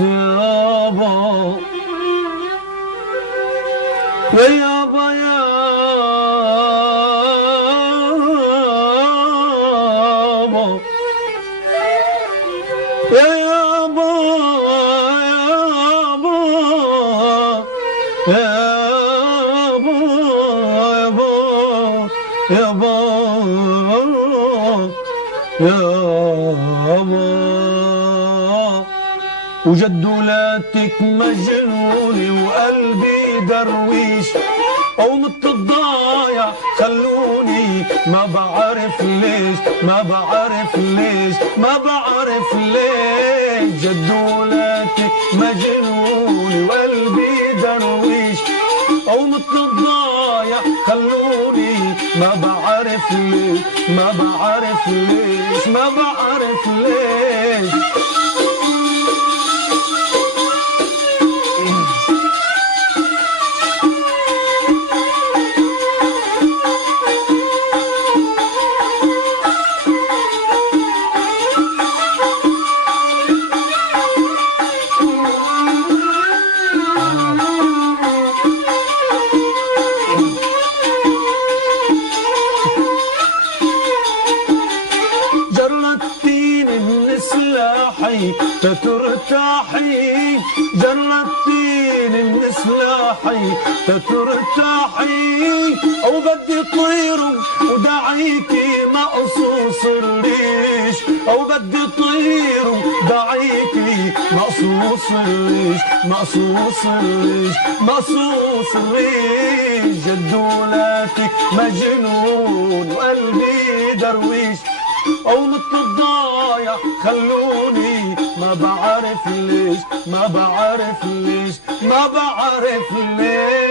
يابا يابا يابا يابا يابا يابا يابا يابا وجد ولادتك مجنوني وقلبي درويش او مت الضايع خلوني ما بعرف ليش ما بعرف ليش ما بعرف ليش جد ولادتك مجنوني وقلبي درويش او مت الضايع خلوني ما بعرف ليش ما بعرف ليش ما بعرف ليش تترتاحي جرتيني من سلاحي تترتاحي او بدي طير ودعيكي مقصوص الريش او بدي طير ودعيكي مقصوص الريش مقصوص الريش مقصوص الريش جد ولادتك مجنون وقلبي درويش او مثل الضايع خلوني ما بعرف ليش ما بعرف ليش ما بعرف ليش